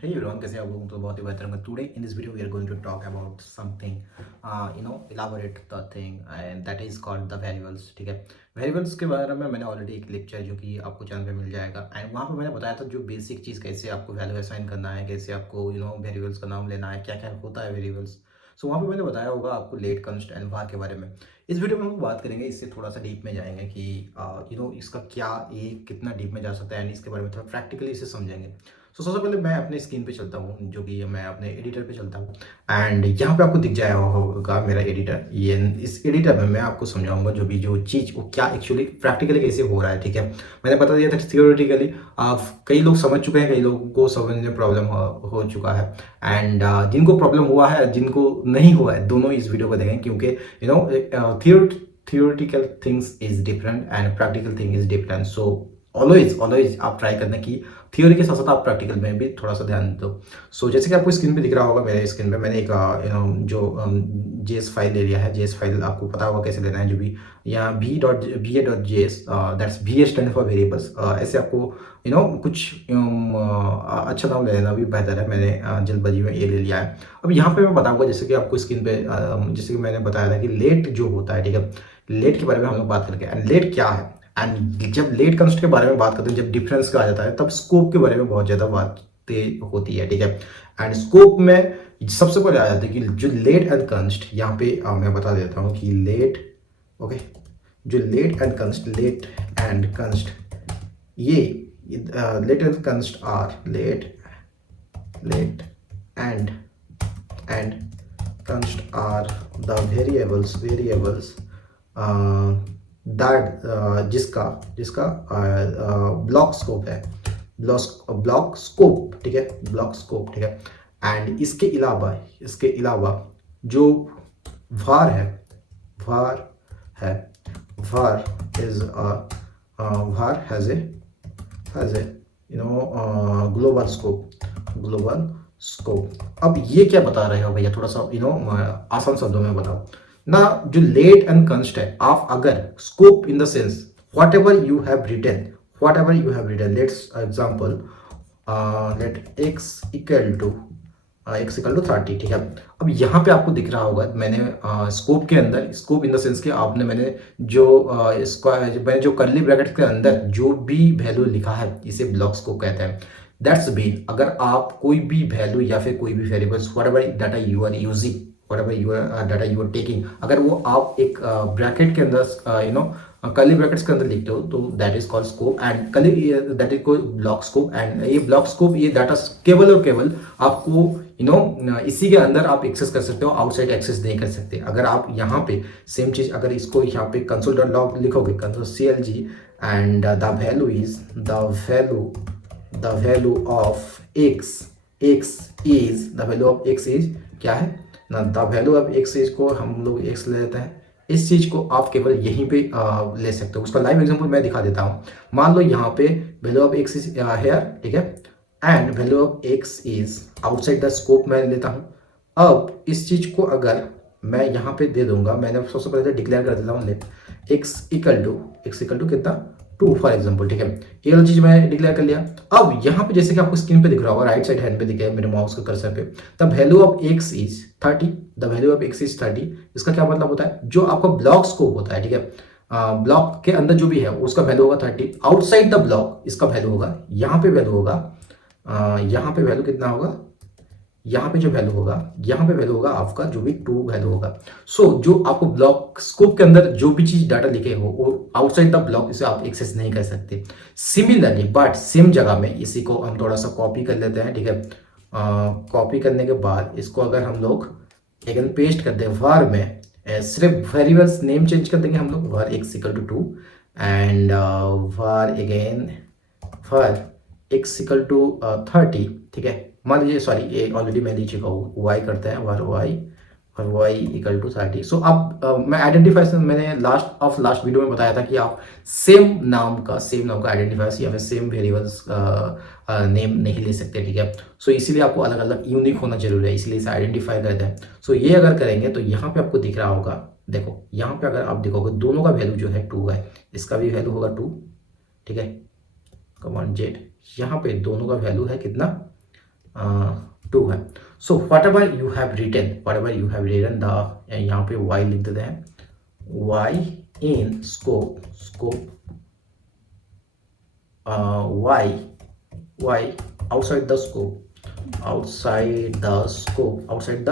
Hey everyone, कैसे आप लोग तो बहुत ही बेहतर होंगे. Today in this video we are going to talk about something, elaborate the thing and that is called the variables. ठीक है. वेरिएबल्स के बारे में मैंने ऑलरेडी एक लेक्चर जो कि आपको चैनल पे मिल जाएगा एंड वहाँ पे मैंने बताया था जो बेसिक चीज़ कैसे आपको वैल्यू असाइन करना है, कैसे आपको वेरिएबल्स का नाम लेना है, क्या क्या होता है वेरिएबल्स. सो वहाँ पे मैंने बताया होगा आपको लेट, कंस्ट एंड var के बारे में. इस वीडियो में हम बात करेंगे, इससे थोड़ा सा डीप में जाएंगे कि इसका क्या, ये कितना डीप में जा सकता है एंड इसके बारे में थोड़ा प्रैक्टिकली इसे समझेंगे. सो सबसे पहले मैं अपने स्क्रीन पे चलता हूँ, जो कि मैं अपने एडिटर पे चलता हूँ एंड यहाँ पे आपको दिख जाएगा होगा मेरा एडिटर. ये इस एडिटर में मैं आपको समझाऊंगा जो चीज़ वो क्या एक्चुअली प्रैक्टिकली कैसे हो रहा है. ठीक है. मैंने बता दिया था थियोरेटिकली आप कई लोग समझ चुके हैं, कई लोगों को समझने में प्रॉब्लम हो चुका है एंड जिनको प्रॉब्लम हुआ है, जिनको नहीं हुआ है, दोनों इस वीडियो को देखें क्योंकि theoretical things is different and practical thing is different. So always आप ट्राई करना कि थियोरी के साथ साथ आप प्रैक्टिकल में भी थोड़ा सा ध्यान दो. सो जैसे कि आपको स्क्रीन पे दिख रहा होगा, मेरे स्क्रीन पे मैंने एक जेएस फाइल ले लिया है. जेएस फाइल आपको पता होगा कैसे लेना है. जो भी यहाँ va.js, that's va stand for variables. ऐसे आपको कुछ अच्छा नाम ले लेना भी बेहतर है. मैंने जल्दबाजी में ये ले लिया है. अब यहाँ पे मैं बताऊंगा, जैसे कि आपको स्क्रीन पे जैसे कि मैंने बताया था कि लेट जो होता है, ठीक है, लेट के बारे में हम लोग बात करके एंड लेट क्या है. एंड जब लेट कंस्ट के बारे में बात करते हैं, जब डिफरेंस का आ जाता है, तब स्कोप के बारे में बहुत ज़्यादा बातें होती है. ठीक है. एंड स्कोप में सबसे पहले आ जाता है कि जो लेट एंड कंस्ट, यहाँ पे मैं बता देता हूँ कि लेट, ओके, जो लेट एंड कंस्ट ये let and const are let and const are the variables that जिसका ब्लॉक स्कोप है, ब्लॉक स्कोप. ठीक है, ब्लॉक स्कोप. ठीक है. एंड इसके अलावा जो var है, var has a global scope. अब ये क्या बता रहे हो भैया, थोड़ा सा आसान शब्दों में बताओ ना. जो लेट एंड कंस्ट है, आप अगर scope in the sense whatever you have written, let's example, let x equal to 30. ठीक है. अब यहाँ पे आपको दिख रहा होगा मैंने स्कोप के अंदर, स्कोप इन द सेंस कि आपने मैंने जो कर्ली ब्रैकेट के अंदर जो भी वैल्यू लिखा है, इसे ब्लॉक स्कोप कहते हैं. दैट्स मीन अगर आप कोई भी वैल्यू या फिर कोई भी variables whatever data you are using, data you are taking, अगर वो आप एक ब्रैकेट के अंदर कर्ली ब्रैकेट्स के अंदर लिखते हो, तो that is called scope and that is called block scope. And ये ब्लॉक स्कोप, ये डाटा केवल और केवल आपको इसी के अंदर आप एक्सेस कर सकते हो, आउटसाइड एक्सेस नहीं कर सकते. अगर आप यहाँ पे सेम चीज, अगर इसको यहाँ पे console.log लिखोगे, console.clg and the value of x is क्या है ना, the value of x is को हम लोग x ले लेते हैं. इस चीज को आप केवल यहीं पे ले सकते हो. उसका लाइव एग्जांपल मैं दिखा देता हूं. मान लो यहाँ पे value of x is here, ठीक है, and value of x is outside the scope मैं लेता हूं. अब इस चीज को अगर मैं यहाँ पे दे दूंगा, मैंने सबसे पहले डिक्लेयर कर देता हूँ लेट x इक्वल टू कितना, 2 फॉर एग्जाम्पल. ठीक है. ये वाली चीज मैं डिक्लेयर कर लिया. अब यहाँ पे जैसे कि आपको स्क्रीन पे दिख रहा होगा, राइट साइड हैंड पे दिख रहा है मेरे माउस के कर्सर पे, the value of x is 30. इसका क्या मतलब होता है, जो आपका ब्लॉक स्कोप होता है, ठीक है, ब्लॉक के अंदर जो भी है उसका वैल्यू होगा 30. आउटसाइड द ब्लॉक इसका वैल्यू होगा, यहाँ पे वैल्यू होगा, यहाँ पे वैल्यू कितना होगा, यहाँ पे जो वैल्यू होगा, यहाँ पे वैल्यू होगा आपका जो भी 2 वैल्यू होगा. सो जो आपको ब्लॉक स्कोप के अंदर जो भी चीज डाटा लिखे हो, वो आउटसाइड द ब्लॉक इसे आप एक्सेस नहीं कर सकते. सिमिलरली बट सेम जगह में इसी को हम थोड़ा सा कॉपी कर लेते हैं. ठीक है. कॉपी करने के बाद इसको अगर हम लोग अगेन पेस्ट कर दें var में, सिर्फ वेरिएबल्स नेम चेंज कर देंगे हम लोग, var x equal to 2 and var x equal to 30. ठीक है. मान लीजिए, सॉरी, ये ऑलरेडी मैं लिख चुका हूँ, y करते हैं, y इक्वल टू 30. सो अब मैं आइडेंटिफाई, मैंने लास्ट वीडियो में बताया था कि आप सेम नाम का आइडेंटिफायर या फिर सेम वेरिएबल्स नेम नहीं ले सकते. ठीक है. सो इसीलिए आपको अलग अलग यूनिक होना जरूरी है, इसलिए इसे आइडेंटिफाई करते हैं. सो ये अगर करेंगे तो यहाँ पे आपको दिख रहा होगा, देखो यहाँ पे अगर आप देखोगे दोनों का वैल्यू जो है 2 है, इसका भी वैल्यू होगा 2. ठीक है. कमांड जेड, यहाँ पे दोनों का वैल्यू है कितना, 2 है। So whatever you have written the, यहाँ पे y लिख देते हैं, y in scope y outside the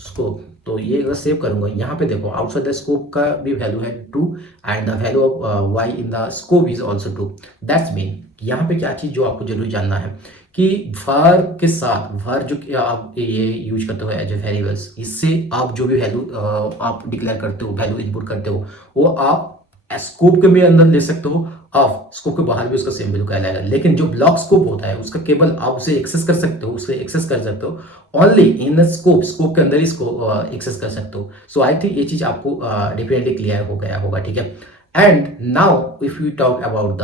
scope, तो ये अगर सेव करूंगा यहाँ पे देखो आउटसाइड द स्कोप का भी वैल्यू है 2 and the value of y in the scope is also 2। That's mean यहाँ पे क्या चीज़ जो आपको जरूर जानना है कि var के साथ, var जो कि आप ये यूज करते हो एज ए वेरिएबल्स, इससे आप जो भी वैल्यू आप डिक्लेयर करते हो, वैल्यू इनपुट करते हो, वो आप स्कोप के भी अंदर ले सकते हो, आप स्कोप के बाहर भी उसका सेम वैल्यू कहलाएगा। लेकिन जो ब्लॉक स्कोप होता है उसका केवल आप उसे एक्सेस कर सकते हो, ओनली इन स्कोप के अंदर ही इसको एक्सेस कर सकते हो। सो आई थिंक ये चीज आपको डेफिनेटली क्लियर हो गया होगा, ठीक है। And now if you talk about the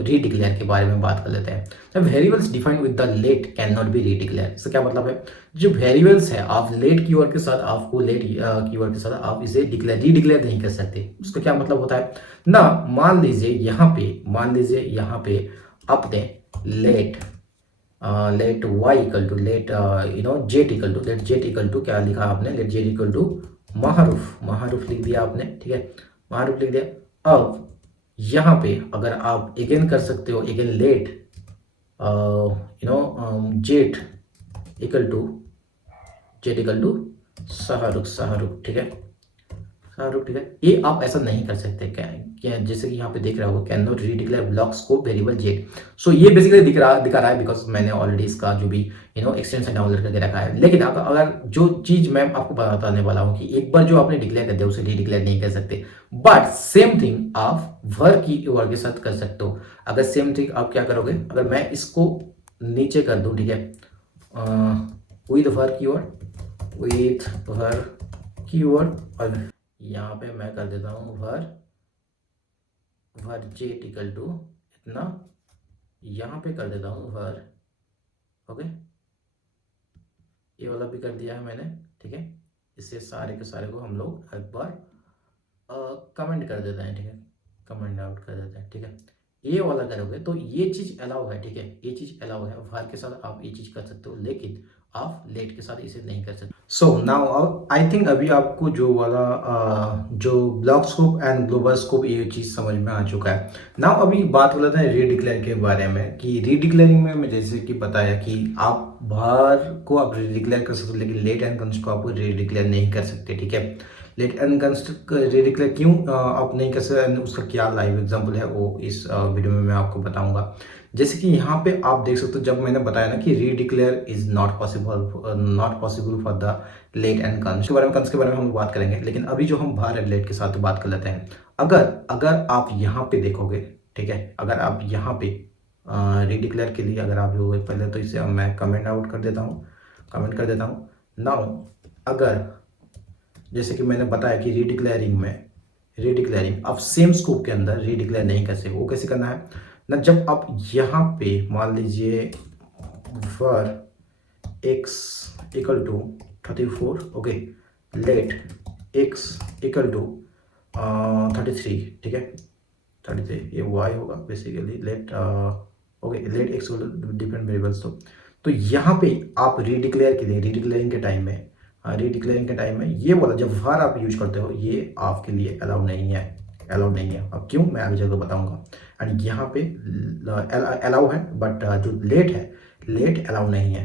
redeclare के बारे में बात कर लेते हैं। जब variables defined with the let can not be redeclare, इसका क्या मतलब है? जो वेरिएबल्स है आप लेट कीवर्ड के साथ, आपको लेट कीवर्ड के साथ आप इसे रीडिक्लेयर नहीं कर सकते। उसका क्या मतलब होता है ना, मान लीजिए यहाँ पे अपने let y equal to let z equal to क्या लिखा आपने, let z equal to Maharoof लिख दिया आपने, ठीक है, महारूफ लिख दिया। अब यहाँ पे अगर आप अगेन कर सकते हो, again let z equal to Shahrukh, ठीक है, शाहरुख, ठीक है। ये आप ऐसा नहीं कर सकते क्या जैसे कि यहाँ पे देख रहे हो, can not redeclare block scope variable jet. So ये बेसिकली दिखा रहा है बिकॉज मैंने ऑलरेडी इसका जो भी एक्सटेंशन डाउनलोड करके रखा है। लेकिन अगर जो चीज मैं आपको बताने वाला हूँ कि एक बार जो आपने डिक्लेयर कर दिया उसे रीडिक्लेयर नहीं कर सकते, बट सेम थिंग आप वर्ड के साथ कर सकते हो। अगर सेम थिंग आप क्या करोगे, अगर मैं इसको नीचे कर दूं, ठीक है, विद वर्ड कीवर्ड और यहाँ पे मैं कर देता हूँ var जेट इक्वल टू इतना, यहाँ पे कर देता हूँ var, ओके, ये वाला भी कर दिया है मैंने, ठीक है। इससे सारे के सारे को हम लोग एक बार कमेंट कर देते हैं, ठीक है, कमेंट आउट कर देते हैं, ठीक है। ये वाला करोगे तो ये चीज़ अलाउ है, ठीक है, ये चीज़ अलाउ है, var के साथ आप ये चीज़ कर सकते हो, लेकिन आप लेट के साथ इसे नहीं कर सकते। सो नाउ आई थिंक अभी आपको जो वाला जो block scope and global scope ये चीज़ समझ में आ चुका है। नाउ अभी बात हो रहा था रीडिक्लेयर के बारे में कि रीडिक्लेयरिंग में मैं जैसे कि बताया कि आप var को आप रीडिक्लेयर कर सकते हो, लेकिन लेट एंड कंस्ट को आप रीडिक्लेयर नहीं कर सकते, ठीक है। लेट एंड कंस्ट रीडिक्लेयर क्यों आप नहीं कर सकते, उसका क्या लाइव एग्जांपल है वो इस वीडियो में मैं आपको बताऊंगा। जैसे कि यहाँ पे आप देख सकते हो, जब मैंने बताया ना कि redeclare is not possible for the let and const के बारे में हम बात करेंगे, लेकिन अभी जो हम var एंड लेट के साथ बात कर लेते हैं। अगर आप यहाँ पे देखोगे, ठीक है, अगर आप यहाँ पे रीडिक्लेयर के लिए अगर आप जो पहले तो इसे मैं कमेंट कर देता हूँ। नाउ अगर जैसे कि मैंने बताया कि रीडिक्लेयरिंग आप सेम स्कोप के अंदर रीडिक्लेयर नहीं कर सकते। वो कैसे करना है ना, जब आप यहाँ पे मान लीजिए var x equal to 34, okay, let x equal to 33, ठीक है, 33 ये y होगा basically, let okay, let x equal to different variables. तो यहाँ पे आप रीडिक्लेयरिंग के टाइम में ये बोला, जब var आप यूज करते हो ये आपके लिए अलाउ नहीं है। अब क्यों, मैं आगे चलकर बताऊंगा। एंड यहाँ पे अलाउ है, बट जो लेट अलाउ नहीं है।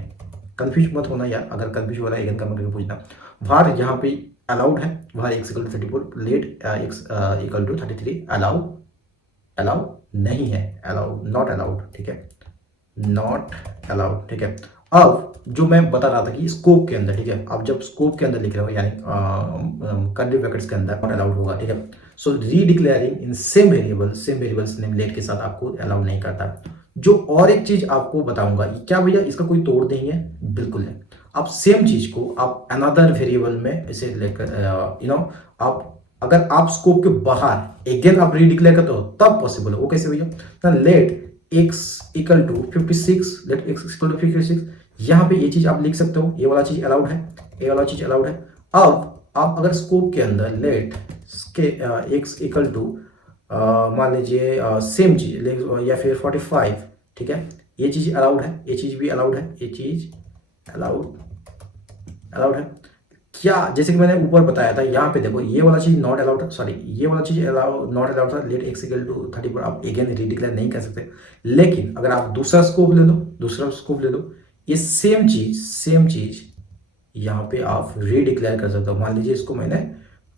कंफ्यूज मत होना यार, अगर कंफ्यूज हो रहा है एक कमेंट करके पूछना। var यहाँ पे अलाउड है, var x equal to 34, let x equal to 33 allow नहीं है, नॉट अलाउड, ठीक है, नॉट अलाउड, ठीक है। अब जो मैं बता रहा था कि स्कोप के अंदर, ठीक है, आप जब स्कोप के अंदर लिख रहे हो यानी कर्ली ब्रैकेट्स के अंदर नॉट अलाउड होगा, ठीक है। So redeclaring in same variables name let के साथ आपको अलाउ नहीं करता। जो और एक चीज आपको बताऊंगा, क्या भैया इसका कोई तोड़ नहीं है, बिल्कुल है। आप सेम चीज को आप अनदर वेरिएबल में इसे लेकर आप अगर आप स्कोप के बाहर अगेन आप रीडिक्लेयर करते हो तब पॉसिबल है। वो कैसे भैया, let x equal to 56, let x equal to 56, यहाँ पे ये चीज आप लिख सकते हो, ये वाला चीज अलाउड है, अब आप अगर स्कोप के अंदर लेट x इक्वल टू मान लीजिए सेम चीज या फिर 45, ठीक है, ये चीज़ अलाउड है, ये चीज़ भी अलाउड है, ये चीज़ अलाउड है क्या? जैसे कि मैंने ऊपर बताया था, यहाँ पे देखो ये वाला चीज़ नॉट अलाउड था, सॉरी ये वाला चीज़ नॉट अलाउड था, लेट एक्स इक्वल टू 34 आप अगेन रीडिक्लेयर नहीं कर सकते। लेकिन अगर आप दूसरा स्कोप ले लो, ये सेम चीज़ यहाँ पे आप रीडिक्लेयर कर सकते हो। मान लीजिए इसको मैंने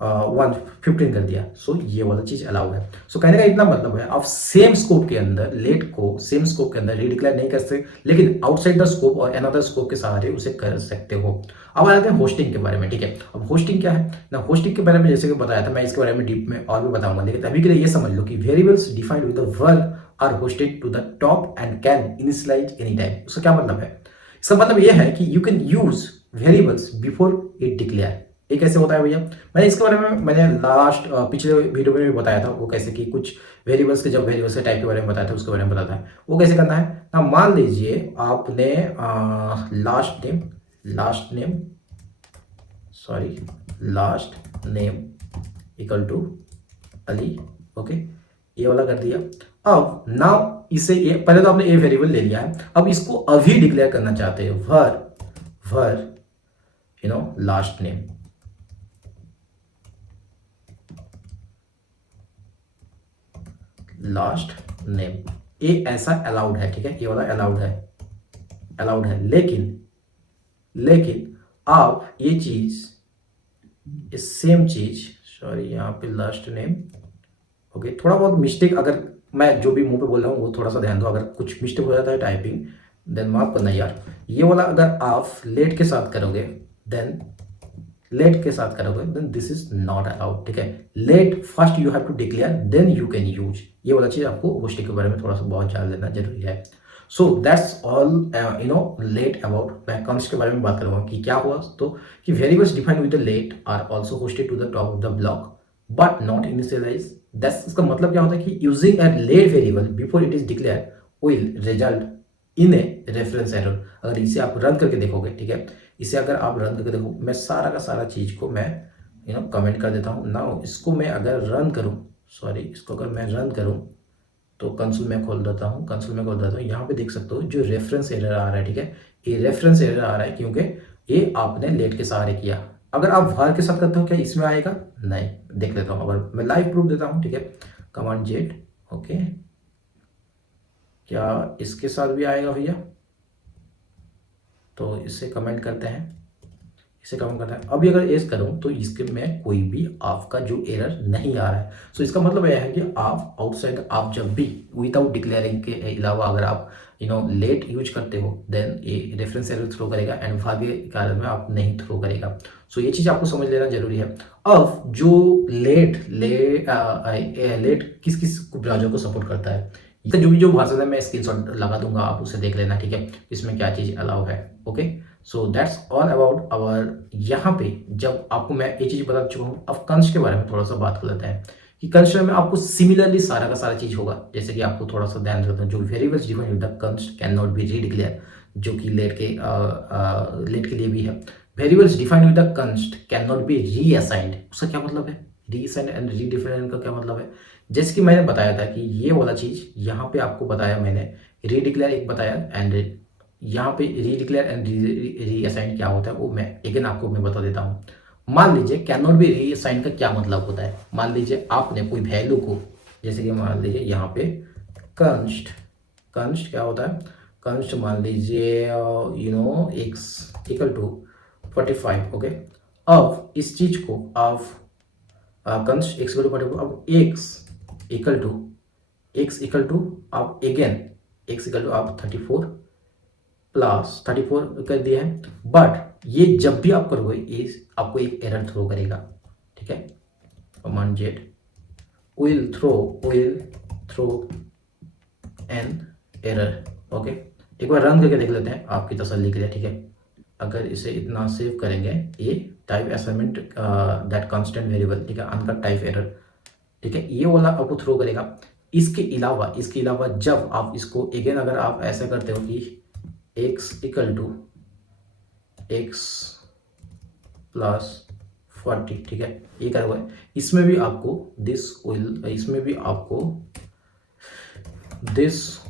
115 कर दिया, सो ये वाला चीज़ अलाउड है। सो कहने का इतना मतलब है, आप सेम स्कोप के अंदर लेट को सेम स्कोप के अंदर रीडिक्लेयर नहीं कर सकते, लेकिन आउटसाइड द स्कोप और अनदर स्कोप के सहारे उसे कर सकते हो। अब आते हैं होस्टिंग के बारे में, ठीक है। अब होस्टिंग क्या है ना, होस्टिंग के बारे में जैसे कि बताया था, मैं इसके बारे में डीप में और भी बताऊंगा, लेकिन अभी के लिए ये समझ लो कि variables defined with the var are hoisted to the top and can initialise any time. उसका क्या मतलब है? इसका मतलब ये है कि you can use variables before it declare. ये कैसे होता है भैया? मैंने इसके बारे में लास्ट पिछले वीडियो में भी बताया था, वो कैसे कि कुछ वेरिएबल्स के जब वेरिएबल्स के टाइप के बारे में बताया था, उसके बारे में बताता है वो कैसे करना है ना। मान लीजिए आपने last name equal to Ali, okay, ये वाला कर दिया। अब नाउ इसे ये पहले तो आपने ए वेरिएबल ले लिया है, अब इसको अभी डिक्लेयर करना चाहते हैं, वर लास्ट नेम। लास्ट नेम ये ऐसा अलाउड है, ठीक है, ये वाला अलाउड है, लेकिन आप ये चीज सेम चीज, सॉरी यहाँ पे लास्ट नेम, ओके, थोड़ा बहुत मिस्टेक, अगर मैं जो भी मुंह पे बोल रहा हूँ वो थोड़ा सा ध्यान दो, अगर कुछ मिस्टेक हो जाता है टाइपिंग देन माफ करना यार। ये वाला अगर आप लेट के साथ करोगे then this is not allowed, ठीक है। Let first you have to declare then you can use, ये वाला चीज आपको होस्टिंग के बारे में थोड़ा सा बहुत जान लेना जरूरी है। सो दैट्स ऑल लेट अबाउट। मैं कंस्ट के बारे में बात करूंगा कि क्या हुआ, तो कि variables defined with the let are also hoisted to the top of the block but not initialise. That's, इसका मतलब क्या होता है कि using a let variable before it is declare will result in a reference error. अगर इसे आप run करके देखोगे, ठीक है, इसे अगर आप रन करके देखो, मैं सारा का सारा चीज को मैं कमेंट कर देता हूँ ना। इसको मैं अगर रन करूँ, इसको अगर मैं रन करूँ तो कंसोल में खोल देता हूँ, यहाँ पे देख सकते हो जो रेफरेंस एरर आ रहा है, ठीक है, ये रेफरेंस एरर आ रहा है क्योंकि ये आपने लेट के सहारे किया। अगर आप var के साथ करते हो क्या इसमें आएगा? नहीं, देख लेता हूँ, अगर मैं लाइव प्रूफ देता हूँ, ठीक है, कमांड जेड, ओके, क्या इसके साथ भी आएगा भैया? तो इसे कमेंट करते हैं, अभी अगर एस करूं तो इसके में कोई भी आपका जो एरर नहीं आ रहा है। सो इसका मतलब यह है कि आप आउटसाइड, आप जब भी विदाउट डिक्लेयरिंग के अलावा अगर आप लेट यूज करते हो देन ये रेफरेंस एरर थ्रो करेगा एंड भाग्य के कारण में आप नहीं थ्रो करेगा। सो ये चीज़ आपको समझ लेना जरूरी है। अब जो लेट किस किस ब्राउजर को सपोर्ट करता है, जो वर्जन है मैं स्क्रीनशॉट लगा दूंगा, आप उसे देख लेना, ठीक है, इसमें क्या चीज़ अलाउ है। Okay, so that's all about var. यहाँ पे जब आपको मैं ये चीज़ बता चुका हूँ, अब कंस्ट के बारे में थोड़ा सा बात कर लेते हैं कि कंस्ट में आपको सिमिलरली सारा का सारा चीज़ होगा। जैसे कि आपको थोड़ा सा ध्यान रखना, जो variables defined with the const can not be redeclare, जो कि लेट के लिए भी है। Variables defined with the const can not be reassigned, उसका क्या मतलब है? रीअसाइंड एंड रीडिफाइंड का क्या मतलब है? जैसे कि मैंने बताया था कि ये वाला चीज़ यहाँ पे आपको बताया मैंने, रीडिक्लेयर एक बताया एंड यहाँ पे रीडिक्लेयर एंड रीअसाइन क्या होता है वो मैं अगेन आपको मैं बता देता हूँ। मान लीजिए कैन नॉट बी रीअसाइन का क्या मतलब होता है। मान लीजिए आपने कोई वैल्यू को, जैसे कि मान लीजिए यहाँ पे कंस्ट क्या होता है, कंस्ट मान लीजिए एक्स इक्वल टू 45, ओके। अब इस चीज को आप कंस्ट एक्स इक्वल टू 45, अब एक्स इक्वल टू आप अगेन एक्स इक्वल टू आप 34 प्लस 34 कर दिया है, बट ये जब भी आप करोगे ये आपको एक एरर थ्रो करेगा, ठीक है। Command z will throw an error, okay. एक बार रन करके देख लेते हैं आपकी तसल्ली के लिए, ठीक है। अगर इसे इतना सेव करेंगे, ये type assignment that constant variable, ठीक है, अनकट टाइप एरर, ठीक है, ये वाला आपको थ्रो करेगा। इसके अलावा जब आप इसको अगेन अगर आप ऐसा करते हो कि x equal to x plus 40, ठीक है, ये क्या हुआ है, इसमें भी आपको this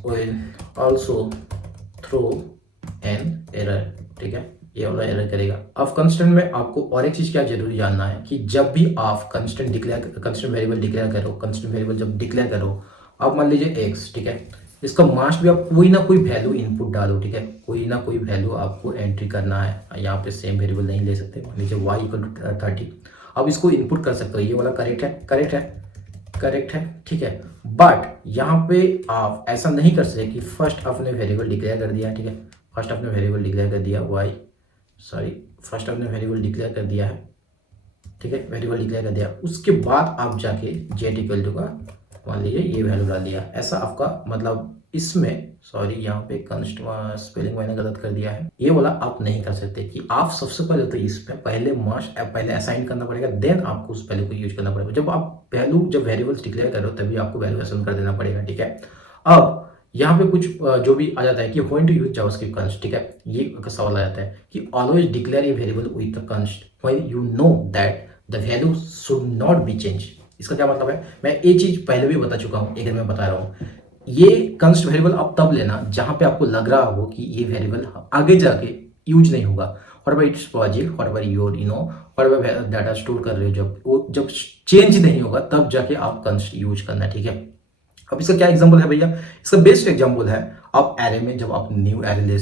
will also throw an error, ठीक है, ये वाला एरर करेगा। अब कंस्टेंट में आपको और एक चीज़ क्या जरूरी जानना है कि जब भी आप कंस्टेंट वेरिएबल डिक्लेयर करो, कंस्टेंट वेरिएबल जब डिक्लेयर करो, आप मान लीजिए एक्स, ठीक है, इसका मास्ट भी आप कोई ना कोई वैल्यू इनपुट डालो, ठीक है, कोई ना कोई वैल्यू आपको एंट्री करना है। यहाँ पे सेम वेरिएबल नहीं ले सकते, मान लीजिए वाई इक्वल टू 30, अब इसको इनपुट कर सकते हो। ये वाला करेक्ट है, करेक्ट है, करेक्ट है, ठीक है। बट यहाँ पे आप ऐसा नहीं कर सकते कि फर्स्ट आपने वेरिएबल डिक्लेयर कर दिया, ठीक है, फर्स्ट आपने वेरिएबल डिक्लेयर कर दिया वाई, सॉरी, फर्स्ट आपने वेरिएबल डिक्लेयर कर दिया है, ठीक है, वेरिएबल डिक्लेयर कर दिया, उसके बाद आप जाके जेट इक्वल टू का मान लीजिए ये वैल्यू डाल दिया, ऐसा आपका मतलब इसमें, सॉरी यहाँ पे कंस्ट स्पेलिंग मैंने गलत कर दिया है, ये वाला आप नहीं कर सकते कि आप सबसे पहले तो इसमें पहले असाइन करना पड़ेगा, देन आपको उस वैल्यू को यूज करना पड़ेगा। जब आप वैल्यू जब वेरिएबल्स डिक्लेयर करो तभी आपको वैल्यू असाइन कर देना पड़ेगा, ठीक है। अब यहाँ पे कुछ जो भी आ जाता है कि when to use JavaScript const, ठीक है, ये सवाल आ जाता है कि always declare a variable with the const when you know that the value should not be change. इसका क्या मतलब है, मैं ये चीज पहले भी बता चुका हूँ, एक मैं बता रहा हूँ, ये कंस्ट वेरिएबल आप तब लेना जहां पे आपको लग रहा हो कि ये वेरिएबल आगे जाके यूज नहीं होगा, whatever it's project, whatever your whatever data store कर रहे हो, जब चेंज नहीं होगा तब जाके आप कंस्ट यूज करना, ठीक है। अब इसका क्या एग्जांपल है भैया, इसका बेस्ट एग्जांपल है, आप एरे में जब आप न्यू एरे ले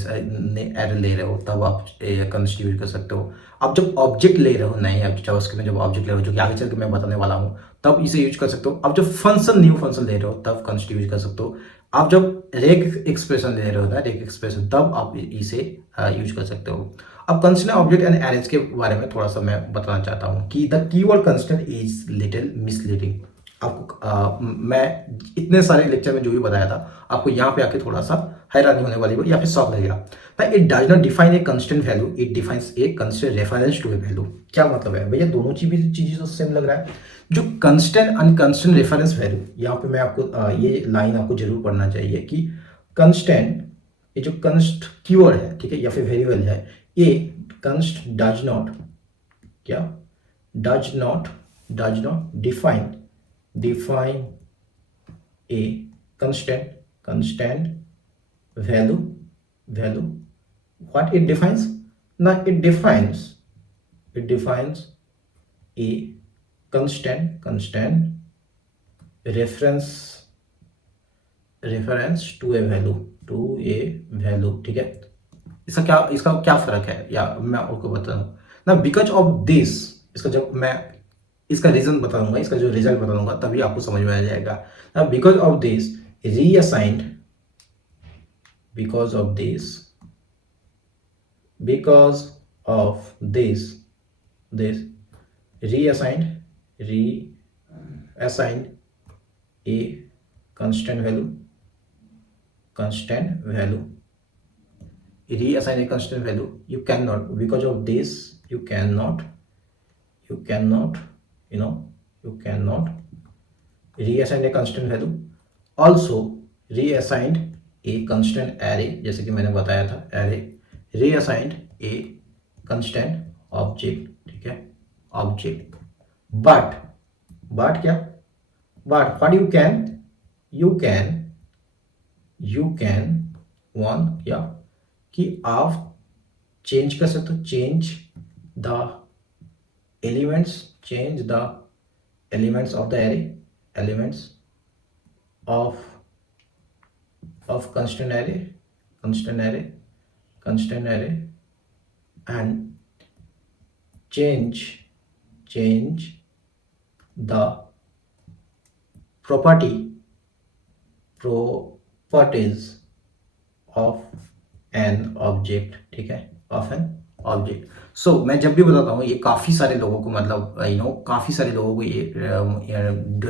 रहे हो तब आप कंस्ट यूज कर सकते हो। आप जब ऑब्जेक्ट ले रहे हो, नए जावास्क्रिप्ट में जब ऑब्जेक्ट ले रहे हो, जो कि आगे चल के मैं बताने वाला हूँ, तब इसे यूज कर सकते हो। आप जब न्यू फंक्शन ले रहे हो तब कंस्ट यूज कर सकते हो। आप जब रेक एक्सप्रेशन ले रहे हो ना, रेक एक्सप्रेशन, तब आप इसे यूज कर सकते हो। अब कंस्टेंट ऑब्जेक्ट एंड एरेज के बारे में थोड़ा सा मैं बताना चाहता हूँ कि the keyword constant is little misleading. आपको मैं इतने सारे लेक्चर में जो भी बताया था, आपको यहाँ पे आके थोड़ा सा हैरानी होने वाली हो या फिर शॉक लगेगा। It does not define a constant value, it defines a constant reference to a value. क्या मतलब है भैया, दोनों चीजें तो सेम लग रहा है। जो कंस्टेंट अनकंस्टेंट रेफरेंस वैल्यू, यहाँ पे मैं आपको ये लाइन आपको जरूर पढ़ना चाहिए कि कंस्टेंट, ये जो कंस्ट कीवर्ड है, ठीक है, या फिर वेरिएबल है, ये कंस्ट डज नॉट, क्या does not define a constant value. What it defines? Now it defines a constant reference to a value, ठीक है। इसका क्या फर्क है, या मैं आपको बताऊं ना, बिकॉज ऑफ दिस, इसका जब मैं इसका रीजन बताऊंगा, इसका जो रिजल्ट बताऊंगा, तभी आपको समझ में आ जाएगा। अब because of this reassigned, because of this reassigned a constant value, reassign a constant value, you cannot, because of this you cannot reassign a constant value। also reassigned a constant array, जैसे कि मैंने बताया था array, reassigned a constant object, ठीक है, object, but क्या, but what you can one, क्या कि आप चेंज कर सकते हो, change the elements of the array, elements of constant array, and change the properties of an object, ठीक है, of an ऑब्जेक्ट। सो मैं जब भी बताता हूँ, ये काफ़ी सारे लोगों को मतलब काफ़ी सारे लोगों को ये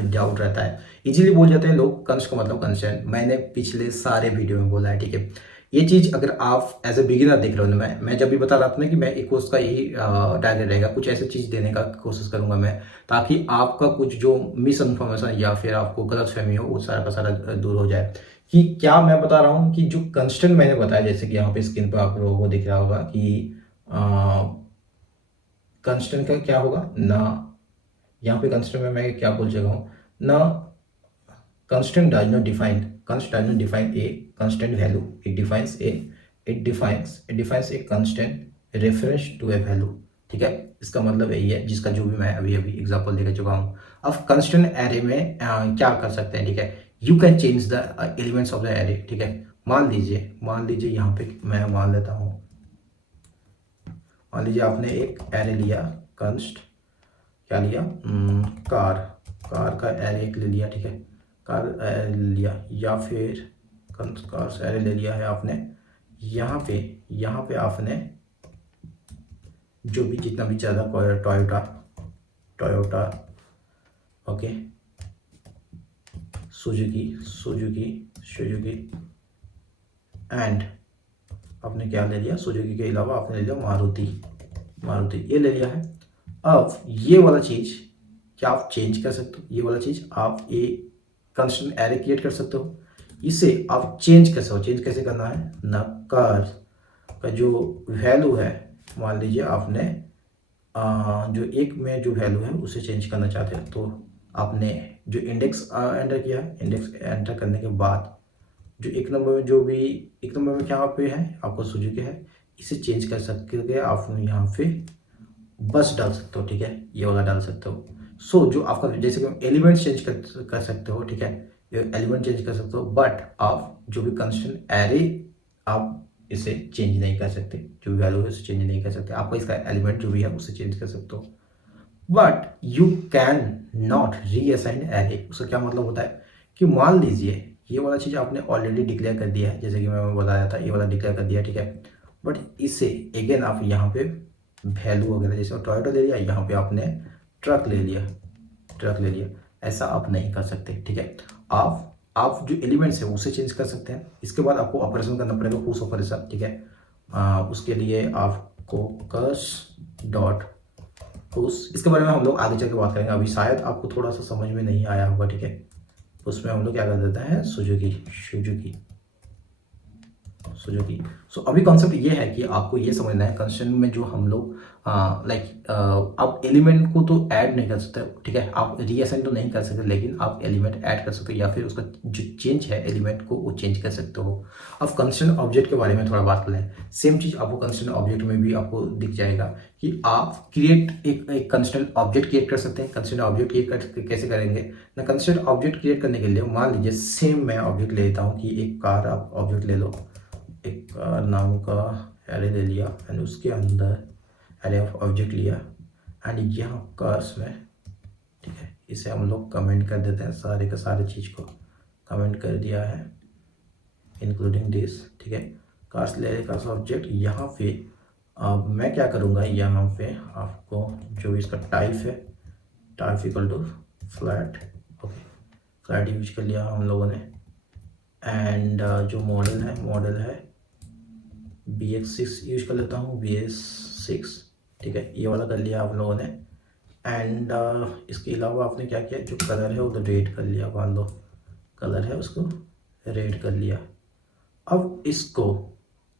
डाउट रहता है, इजीली बोल जाते हैं लोग कंस्ट को मतलब कंस्टेंट। मैंने पिछले सारे वीडियो में बोला है, ठीक है, ये चीज़ अगर आप एज ए बिगिनर देख रहे हो ना, मैं जब भी बता रहा था ना कि मैं एक कोर्स का यही टारगेट रहेगा, कुछ ऐसी चीज़ देने का कोशिश करूँगा मैं, ताकि आपका कुछ जो मिस इन्फॉर्मेशन या फिर आपको गलत फहमी हो वो सारा का सारा दूर हो जाए। कि क्या मैं बता रहा हूँ कि जो कंस्टेंट मैंने बताया, जैसे कि यहाँ पे स्क्रीन पर आप लोगों को दिख रहा होगा कि कंस्टेंट का क्या होगा ना, यहाँ पे कंस्टेंट में मैं क्या बोल चुका हूँ ना, constant does not define a constant value, it defines a it defines a constant reference to a value. ठीक है, इसका मतलब यही है, जिसका जो भी मैं अभी अभी एग्जांपल देकर चुका हूँ। अब कंस्टेंट एरे में क्या कर सकते हैं, ठीक है, you can change the elements of the array. ठीक है, मान लीजिए यहाँ पे मैं मान लेता हूँ, मान लीजिए आपने एक एरे लिया, कंस्ट क्या लिया, कार का एरे एक ले लिया। ठीक है, कार एरे ले लिया, या फिर कार एरे ले लिया है आपने। यहाँ पे आपने जो भी जितना भी ज़्यादा टोयोटा ओके, सुजुकी एंड आपने क्या ले लिया, सुजुकी के अलावा आपने ले लिया मारुति ये ले लिया है। अब ये वाला चीज़ क्या आप चेंज कर सकते हो, ये वाला चीज़ आप एक कंस्टेंट एरे क्रिएट कर सकते हो, इसे आप चेंज कर सकते हो। चेंज कैसे करना है ना, कार का जो वैल्यू है, मान लीजिए आपने जो एक में जो वैल्यू है उसे चेंज करना चाहते हैं, तो आपने जो इंडेक्स एंटर किया, इंडेक्स एंटर करने के बाद जो एक नंबर में क्या पे है आपको सुजुकी है, इसे चेंज कर सकते आप यहाँ पे बस डाल सकते हो। ठीक है, ये वाला डाल सकते हो। सो जो आपका जैसे कि एलिमेंट चेंज कर सकते हो। ठीक है, ये एलिमेंट चेंज कर सकते हो, बट आप जो भी कंस्टेंट एरे आप इसे चेंज नहीं कर सकते, जो वैल्यू है उसे चेंज नहीं कर सकते। आपको इसका एलिमेंट जो भी है उसे चेंज कर सकते हो, but you can not reassign array. उसका क्या मतलब होता है कि मान लीजिए ये वाला चीज़ आपने ऑलरेडी डिक्लेयर कर दिया है, जैसे कि मैं बताया था, ये वाला डिक्लेयर कर दिया। ठीक है, बट इसे अगेन आप यहाँ पे वैल्यू वगैरह जैसे टोयोटा ले लिया, यहाँ पे आपने ट्रक ले लिया, ऐसा आप नहीं कर सकते। ठीक है, आप जो एलिमेंट्स है उसे चेंज कर सकते हैं। इसके बाद आपको ऑपरेशन करना पड़ेगा, पुश ऑपरेशन। ठीक है, उसके लिए आपको कस डॉट पुश, इसके बारे में हम लोग आगे चल के बात करेंगे, अभी शायद आपको थोड़ा सा समझ में नहीं आया होगा। ठीक है, उसमें हम लोग क्या कर देते हैं, सुजुकी। सो अभी कॉन्सेप्ट ये है कि आपको ये समझना है कंस्ट्रेंट में जो हम लोग आप एलिमेंट को तो ऐड नहीं कर सकते। ठीक है, आप रीअसाइन तो नहीं कर सकते, लेकिन आप एलिमेंट ऐड कर सकते हो, या फिर उसका जो चेंज है एलिमेंट को वो चेंज कर सकते हो। अब कंस्ट्रेंट ऑब्जेक्ट के बारे में थोड़ा बात कर लें। सेम चीज़ आपको कंस्ट्रेंट ऑब्जेक्ट में भी आपको दिख जाएगा कि आप क्रिएट एक कंस्ट्रेंट ऑब्जेक्ट क्रिएट कर सकते हैं। कंस्ट्रेंट ऑब्जेक्ट क्रिएट कैसे करेंगे ना, कंस्ट्रेंट ऑब्जेक्ट क्रिएट करने के लिए मान लीजिए सेम मैं ऑब्जेक्ट ले लेता हूँ कि एक कार आप ऑब्जेक्ट ले लो, एक नाम का एरे ले लिया एंड उसके अंदर एरे ऑफ ऑब्जेक्ट लिया एंड यहाँ कार्स में। ठीक है, इसे हम लोग कमेंट कर देते हैं, सारे के सारे चीज़ को कमेंट कर दिया है इंक्लूडिंग दिस। ठीक है, कार्स ले रहे, कार्स ऑब्जेक्ट। यहाँ पे अब मैं क्या करूँगा, यहाँ पे आपको जो इसका type equal to flat. Okay, flat use कर लिया हम लोगों ने एंड जो मॉडल है BX6 यूज कर लेता हूँ, BS6। ठीक है, ये वाला कर लिया आप लोगों ने एंड इसके अलावा आपने क्या किया, जो कलर है वो तो रेड कर लिया, मान लो कलर है उसको रेड कर लिया। अब इसको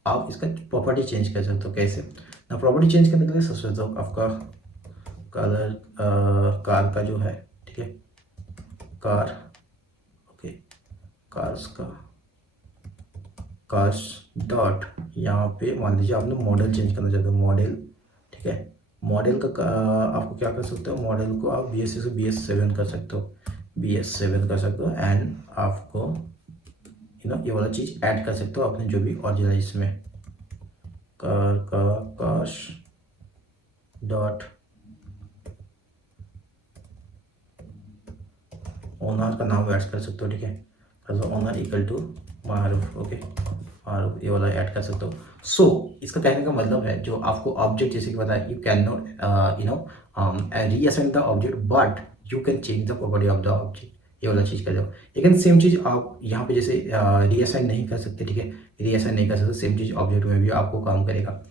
आप इसका प्रॉपर्टी चेंज कर सकते हो। कैसे ना, प्रॉपर्टी चेंज करने के लिए सबसे तो आपका कलर कार का जो है, ठीक है, कार ओके, कार्स डॉट यहाँ पे मान लीजिए आपने मॉडल चेंज करना चाहते हो, मॉडल। ठीक है, मॉडल का आपको क्या कर सकते हो, मॉडल को आप BS6 से BS7 कर सकते हो, BS7 कर सकते हो एंड आपको ये वाला चीज़ ऐड कर सकते हो अपने जो भी ओरिजिनल इसमें कार्स डॉट ओनर का नाम ऐड कर सकते हो। ठीक है, owner equal to Maroof. Okay, Maroof ये वाला ऐड कर सकते हो। सो इसका कहने का मतलब है, जो आपको ऑब्जेक्ट जैसे कि बताया, you can not reassign the object but you can change the property of the object, ये वाला चीज़ कर दो। लेकिन सेम चीज़ आप यहाँ पे जैसे रीअसाइन नहीं कर सकते। ठीक है, रीअसाइन नहीं कर सकते, सेम चीज़ ऑब्जेक्ट में भी आपको काम करेगा।